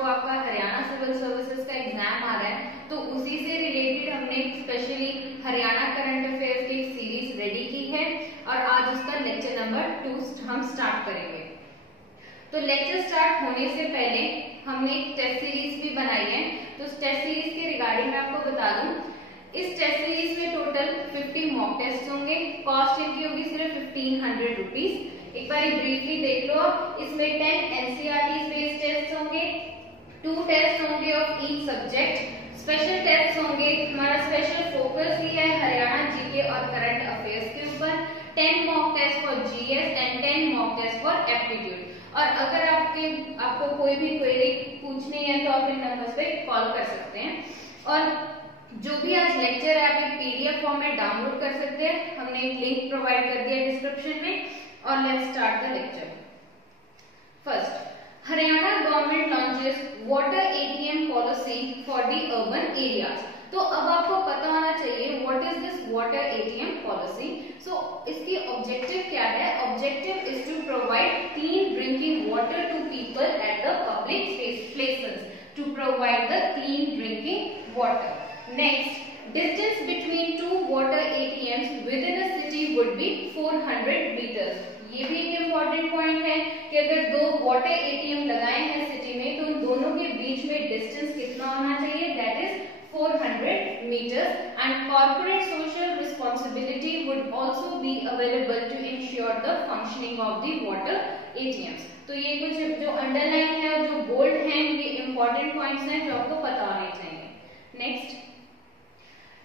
को आपका Haryana civil services का एग्जाम आ रहा है, तो उसी से रिलेटेड हमने स्पेशली हरियाणा करंट अफेयर्स की एक सीरीज रेडी की है और आज उसका लेक्चर नंबर 2 हम स्टार्ट करेंगे। तो लेक्चर स्टार्ट होने से पहले हमने एक टेस्ट सीरीज भी बनाई है, तो उस टेस्ट सीरीज के रिगार्डिंग मैं आपको बता दूं, इस टेस्ट सीरीज में टोटल 50 मॉक टेस्ट होंगे, कॉस्ट इनकी होगी सिर्फ 1500 रुपीज। एक बार ब्रीफली देख लो, इसमें 10 एनसीईआरटी बेस्ड टेस्ट होंगे, 2 टेस्ट होंगे of each subject, special test होंगे। हमारा स्पेशल फोकस ही है हरियाणा जीके और करंट अफेयर्स के ऊपर। 10 mock test for GS and 10 mock test for aptitude. और अगर आपको कोई भी क्वेरी पूछनी है तो आप इन नंबर्स पे कॉल कर सकते हैं। और जो भी आज लेक्चर है आप एक पीडीएफ फॉर्म में डाउनलोड कर सकते हैं, हमने एक लिंक प्रोवाइड कर दिया डिस्क्रिप्शन में। और let's start the lecture. First, Haryana government launches water ATM policy for the urban areas. तो अब आपको पता होना चाहिए what is this water ATM policy. So इसकी ऑब्जेक्टिव क्या है? Objective is to provide clean drinking water to people at the public places, to provide the clean drinking water. Next, distance between 2 water ATMs within a city would be 400 meters. ये भी एक important point है कि अगर 2 water ATM लगाए हैं सिटी में तो उन दोनों के बीच में डिस्टेंस कितना होना चाहिए? That is 400 meters. And corporate social responsibility would also be available to ensure the functioning of the water ATMs. तो ये कुछ जो अंडरलाइन है और जो बोल्ड हैं ये इम्पोर्टेंट पॉइंट्स हैं जो आपको पता होने चाहिए। नेक्स्ट,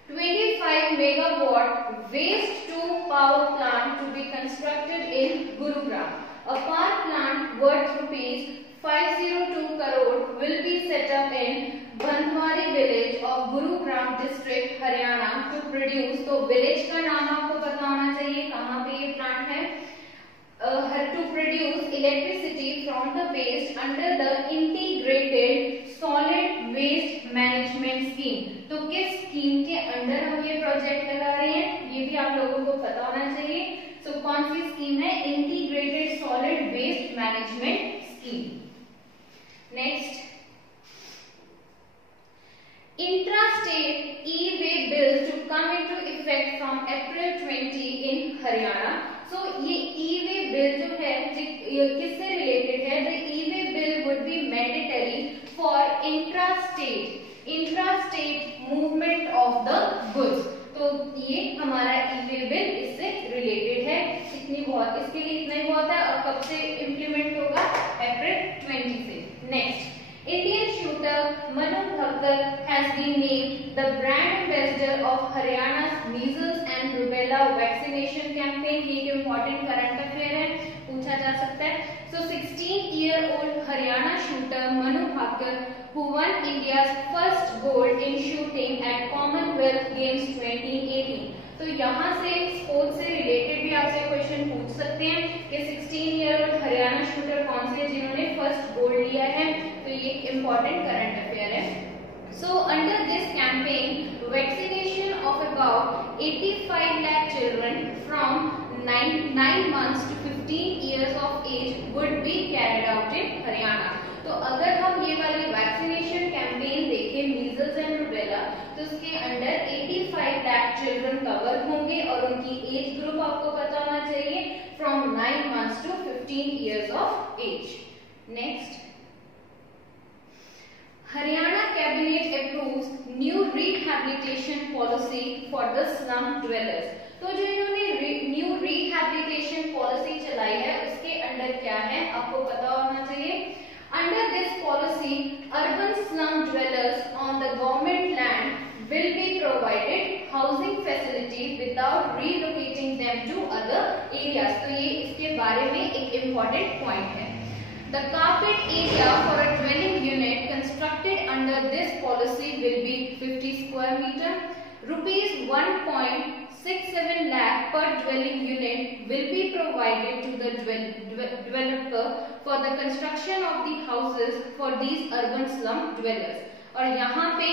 25 megawatt waste to power plant to be constructed in Gurugram. A power plant worth rupees 502 crore will be set up in Bhandwari village of Gurugram district, Haryana to produce, तो village का नाम आपको पता होना चाहिए कहाँ पे ये प्लांट है, to produce electricity from the waste under the integrated solid waste management scheme. तो किस स्कीम के अंडर हम ये प्रोजेक्ट लगा रहे हैं ये भी आप लोगों को पता होना चाहिए। सो कौन सी स्कीम है? Integrated solid waste management scheme. Next, intra-state e-way bill to come into effect from April 20 in Haryana. So ये e-way bill जो है किससे रिलेटेड है? The e-way bill would be mandatory for intra-state movement of the goods. तो ये हमारा e-way bill इससे रिलेटेड है। इसके लिए इतना ही बहुत है। और कब से इम्प्लीमेंट होगा? अप्रैल 20 से। Next, Indian shooter Manu Bharat has been named the brand ambassador of Haryana's measles and rubella vaccination campaign. ये एक important current affair है, पूछा जा सकता है। So 16-year-old Haryana shooter Manu Bharat, who won India's first gold in shooting at Commonwealth Games 2018. तो यहाँ से स्पोर्ट्स से रिलेटेड भी आपसे क्वेश्चन पूछ सकते हैं कि 16-year-old हरियाणा शूटर कौन से जिन्होंने फर्स्ट गोल्ड लिया है, तो ये इम्पोर्टेंट करंट अफेयर है। So under this campaign vaccination of about 85 lakh children from 9 months to 15 years of age would be carried out in Haryana. तो अगर हम ये वाली वैक्सीनेशन कैंपेन देखें मीजल्स एंड रूबेला, तो उसके अंडर 85 लाख चिल्ड्रन कवर होंगे और उनकी एज ग्रुप आपको पता होना चाहिए फ्रॉम 9 months to 15 years of age. Next, Haryana cabinet approves new rehabilitation policy for the slum dwellers. तो जो इन्होंने न्यू rehabilitation पॉलिसी चलाई है उसके अंडर क्या है आपको पता होना चाहिए। Under this policy, urban slum dwellers on the government land will be provided housing facility without relocating them to other areas. तो ये इसके बारे में एक important point है। The carpet area for a dwelling unit constructed under this policy will be 50 square meter. Rupees 1.67 lakh per dwelling unit will be provided to the developer for the construction of the houses for these urban slum dwellers. और यहाँ पे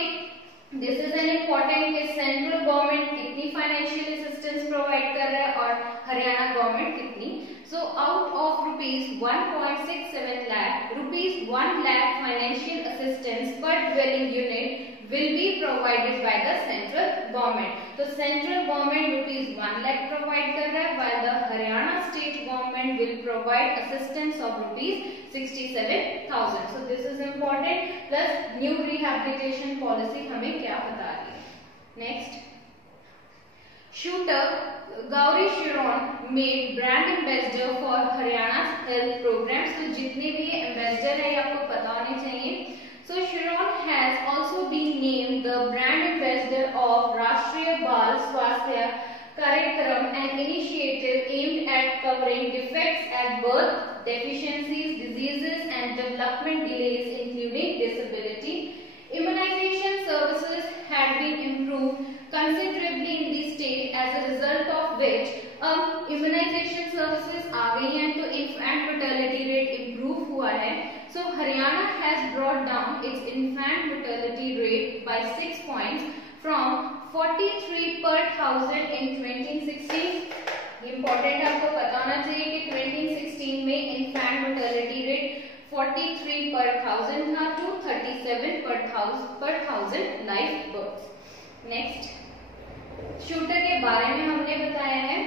this is an important कि central government कितनी financial assistance provide कर रहा है और हरियाणा गवर्नमेंट कितनी। So out of rupees 1.67 lakh, rupees 1 lakh financial assistance per dwelling unit will be provided by the central government. तो central government rupees 1 lakh provide कर रहा है, while the Haryana state government will provide assistance of rupees 67,000. So this is important. Plus new rehabilitation policy हमें क्या बता रही है. Next, shooter Gauri Sharon made brand ambassador for Haryana's health programs. तो जितने भी ये ambassador है ये आपको पता होने चाहिए. So Sharon has also been named the brand ambassador of Rashtriya Bal Swasthya Karyakram, an initiative aimed at covering defects at birth, deficiencies, diseases and development delays including disability. Immunization services had been improved considerably in the state, as a result of which immunization services आ गई हैं तो infant mortality rate improve हुआ है. So Haryana has brought down its infant mortality rate by 6 points from 43 per thousand in 2016. Important आपको पता होना चाहिए कि 2016 में infant mortality rate 43 per thousand था to 37 per thousand live births. Next, shooter के बारे में हमने बताया है.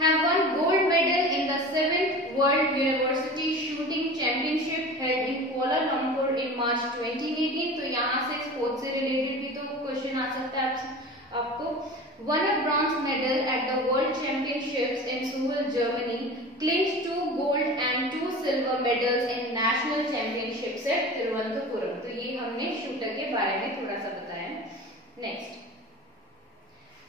Have won gold medal in the 7th World University Shooting Championship held in Kuala Lumpur in March 2018. तो यहाँ से स्पोर्ट्स से रिलेटेड भी तो क्वेश्चन आ सकता है आपको. Won a bronze medal at the World Championships in Seoul, Germany. Clinched 2 gold and 2 silver medals in National Championships at Thiruvananthapuram. तो ये हमने शूटर के बारे में थोड़ा सा बताया. Next,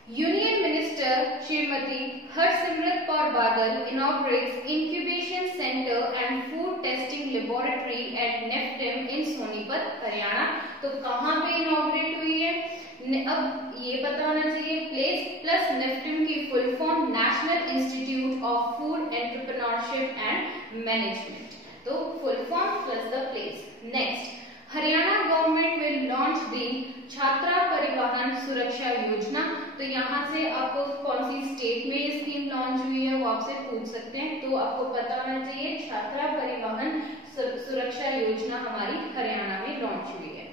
Union Minister Srimati Harsimrat Kaur Badal inaugurates Incubation Center and Food Testing Laboratory at NEFTM in Sonipat, Haryana. तो कहाँ पे इनॉग्रेट हुई है? अब ये पता होना चाहिए प्लेस प्लस NEFTM की full form National Institute of Food Entrepreneurship and Management. तो full form plus the place. Next, Haryana government will launch the Chhatra Parivahan सुरक्षा योजना. तो यहाँ से आपको कौन सी स्टेट में ये स्कीम लॉन्च हुई है वो आपसे पूछ सकते हैं. तो आपको पता होना चाहिए छात्रा परिवहन सुरक्षा योजना हमारी हरियाणा में लॉन्च हुई है.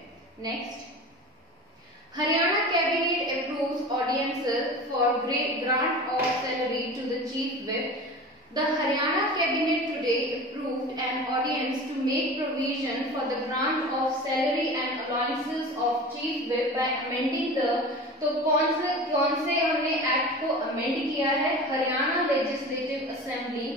Next, Haryana Cabinet approves audiences for grant of salary to the Chief Whip. The Haryana Cabinet today approved an audience to make provision for the grant of salary and allowances of Chief Whip by amending the. तो कौन से हमने एक्ट को अमेंड किया है? Haryana legislative assembly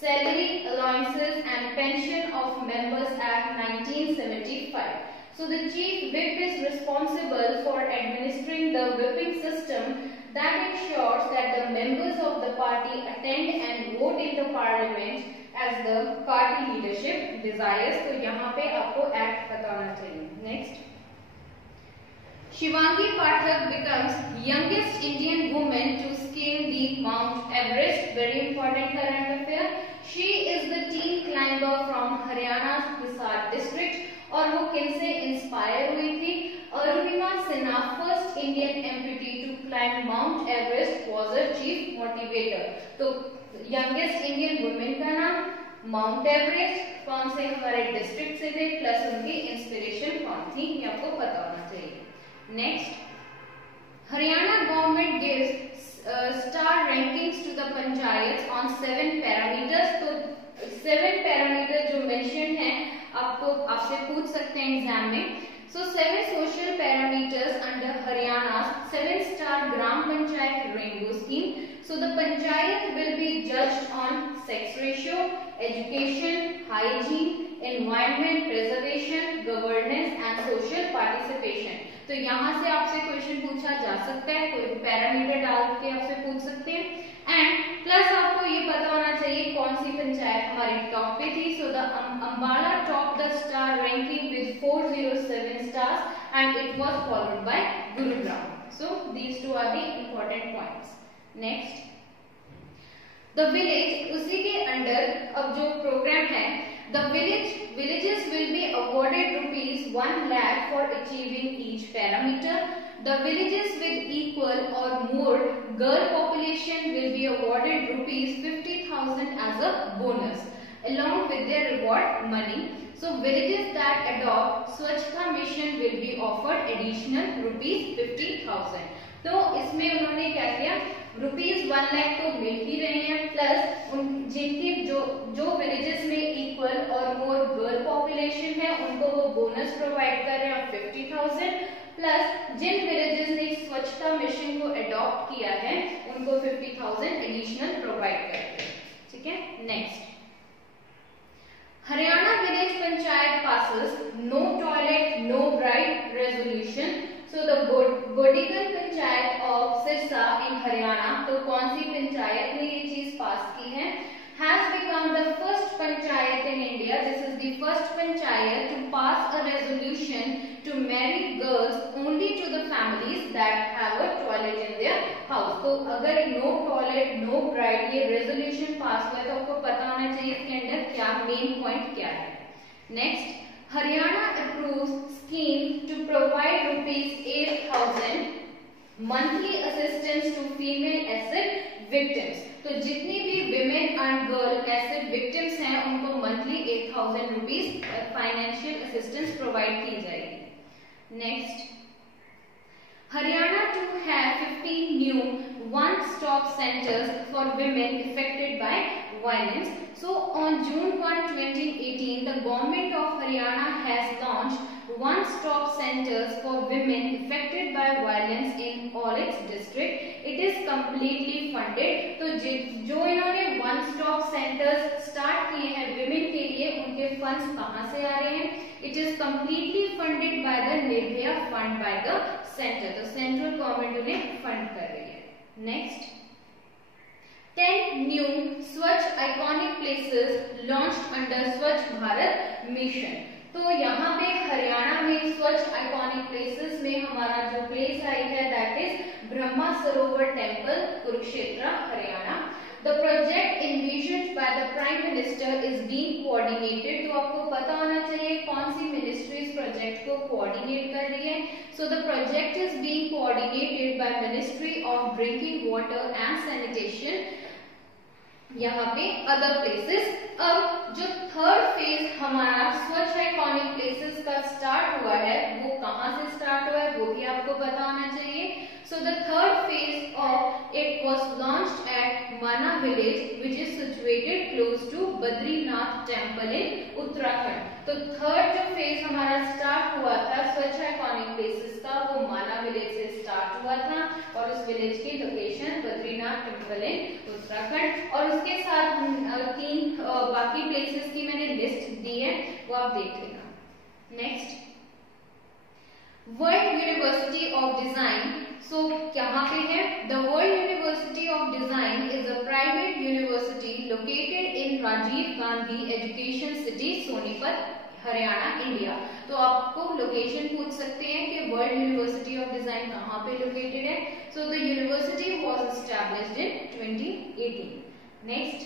salary allowances and pension of members act 1975. So the chief whip is responsible for administering the whipping system that ensures that the members of the party attend and vote in the parliament as the party leadership desires. तो यहाँ पे आपको एक्ट बताना चाहिए. Next, Shivangi Pathak becomes youngest Indian woman to scale the Mount Everest. Very important current affair. She is the teen climber from Haryana's Hisar district. और वो किन से इंस्पायर हुई थी? Arunima Sinha, first Indian amputee to climb Mount Everest, was a chief motivator. तो youngest Indian women का नाम, mount Everest, कौन से हमारे डिस्ट्रिक्ट से थे, प्लस उनकी इंस्पिरेशन कौन थी, ये आपको पता होना चाहिए. Next, Haryana government gives star rankings to the panchayats on 7 parameters. तो 7 पैरामीटर जो मेंशन है आपसे पूछ सकते हैं एग्जाम में. So 7 social parameters under Haryana's 7-star Gram Panchayat rainbow scheme. So the panchayat will be judged on sex ratio, education, hygiene, environment preservation, governance and social participation. तो यहाँ से आपसे क्वेश्चन पूछा जा सकता है, कोई पैरामीटर डाल के आपसे पूछ सकते हैं. एंड प्लस आपको ये पता होना चाहिए कौन सी पंचायत हमारी टॉप पे थी. So the Ambala top the star ranking with 407 stars and it was followed by Gurugram. So these two are the important points. Next, the village, उसी के अंडर अब जो प्रोग्राम है, the villages will be awarded rupees 1 lakh for achieving each parameter. The villages with equal or more girl population will be awarded rupees 50,000 as a bonus. along with their reward money. So villages that adopt Swachh mission will be offered additional ₹50,000. तो इसमें उन्होंने क्या किया, ₹1 लाख तो मिल ही रहे हैं, प्लस जिनकी जो विलेजेस में इक्वल और मोर गर्ल पॉपुलेशन है उनको वो बोनस प्रोवाइड कर रहे हैं 50,000, प्लस जिन विलेजेस ने स्वच्छता मिशन को अडॉप्ट किया है उनको 50,000 एडिशनल प्रोवाइड कर रहे हैं। ठीक है, नेक्स्ट, हरियाणा विलेज panchayat passes no toilet no bride resolution. So the Bodigal panchayat of सिरसा in हरियाणा, तो कौन सी पंचायत ने ये चीज पास की है, has become the first panchayat in India. This is the first panchayat to pass a resolution to marry girls only to the families that have a toilet in their house. तो अगर no toilet no bride ये resolution पास हुआ है तो आपको पता होना चाहिए इसके अंदर क्या मेन पॉइंट क्या है। नेक्स्ट, Haryana approves scheme to provide ₹8,000 monthly assistance to female acid victims. तो जितनी भी women and girl acid victims हैं उनको monthly 8,000 rupees financial assistance provide की जाएगी। Next, Haryana to have 50 new one stop centres for women affected by violence. So on June 1, 2018, the government of Haryana has launched one-stop centers for women affected by violence in all its district. It is completely funded. तो जो इन्होंने one-stop centers start किए हैं women के लिए, उनके funds कहाँ से आ रहे हैं? It is completely funded by the Nirbhaya fund by the center. तो central government उन्हें fund कर रही है। Next, 10 new Swachh iconic places launched under Swachh Bharat mission. तो यहाँ पे हरियाणा में स्वच्छ आइकॉनिक प्लेसेस में हमारा जो प्लेस आई है दैट इज ब्रह्मा सरोवर टेम्पल, Kurukshetra, Haryana. The project envisioned by the Prime Minister is being coordinated. तो आपको पता होना चाहिए कौन सी मिनिस्ट्री इस प्रोजेक्ट को कोऑर्डिनेट कर रही है। So the project is being coordinated by Ministry of Drinking Water and Sanitation, यहाँ पे अदर प्लेसेस। अब जो थर्ड फेज हमारा स्वच्छ आइकॉनिक प्लेसेस का स्टार्ट हुआ है वो कहाँ से स्टार्ट हुआ है वो भी आपको पता होना चाहिए। So the third phase of it was launched at Mana village which is situated close to Badrinath temple in Uttarakhand. तो थर्ड जो फेज हमारा स्टार्ट हुआ था स्वच्छ आइकॉनिक प्लेसेस का वो माना विलेज से स्टार्ट हुआ था और उस विलेज की लोकेशन बद्रीनाथ टेम्पल इन उत्तराखंड। और उसके साथ 3 बाकी प्लेसेस की मैंने लिस्ट दी है वो आप देख लेना। Next, world university of design. So यहाँ पे है the world university of design is a private university located in Rajiv Gandhi education city Sonipat, Haryana, India. तो आपको लोकेशन पूछ सकते हैं कि वर्ल्ड यूनिवर्सिटी ऑफ डिजाइन कहाँ पे लोकेटेड है। So the university was established in 2018। Next,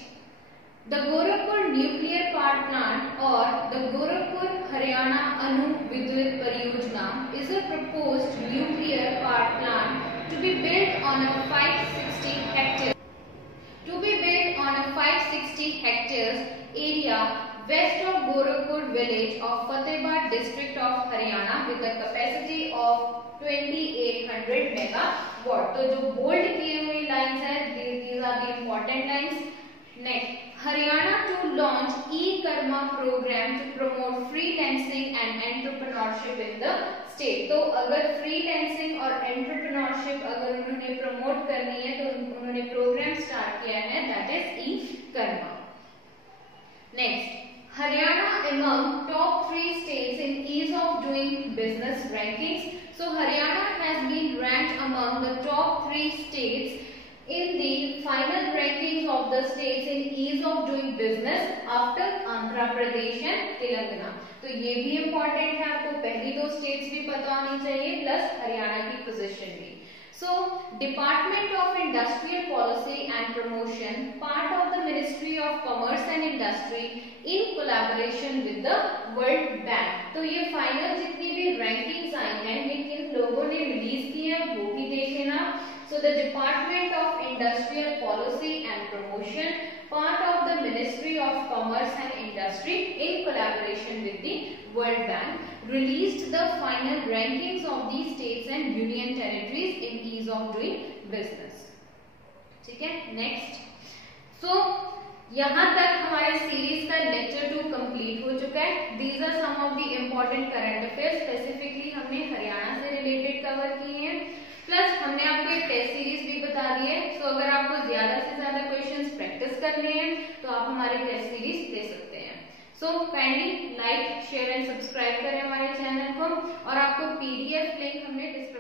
the Gorakhpur nuclear power plant और the Gorakhpur Haryana Anu Vidyut Pariyojana is a proposed nuclear power plant to be built on a 560 hectares area west of Gorakhpur village of Fatehpur district of Haryana with a capacity of 2800 megawatt. तो जो बोल्ड किए हुए लाइंस हैं these are the important lines. Next, Haryana to launch e-Karma program to promote freelancing and entrepreneurship in the state. तो अगर freelancing और entrepreneurship अगर उन्होंने प्रमोट करनी है तो उन्होंने प्रोग्राम स्टार्ट किया है that is e-Karma. Next, Haryana among top 3 states in ease of doing business rankings. So Haryana has been ranked among the top 3 states in the final rankings of the states in ease of doing business after Andhra Pradesh and Telangana. तो ये भी important है, आपको पहली 2 states भी पता होनी चाहिए प्लस हरियाणा की पोजीशन भी। So Department of Industrial Policy and Promotion, part of the Ministry of Commerce and Industry in collaboration with the World Bank. तो ये फाइनल जितनी भी रैंकिंग्स आई हैं ये किन लोगों ने रिलीज की हैं वो भी देख लेना। So the Department of Industrial Policy and Promotion, part of the Ministry of Commerce commerce and industry in collaboration with the World Bank released the final rankings of the states and union territories in ease of doing business. ठीक है, नेक्स्ट. सो यहाँ तक हमारे सीरीज का लेक्चर 2 कंप्लीट हो चुका है. These are some of the important current affairs. Specifically हमने हरियाणा से रिलेटेड कवर किए हैं, प्लस हमने आपको एक टेस्ट सीरीज भी बता दी है. सो अगर आपको ज्यादा से ज्यादा क्वेश्चंस प्रैक्टिस करने हैं तो आप हमारी टेस्ट सीरीज ले सकते हैं. So kindly like, share and subscribe करें हमारे चैनल को, और आपको पीडीएफ लिंक हमने डिस्क्रिप्शन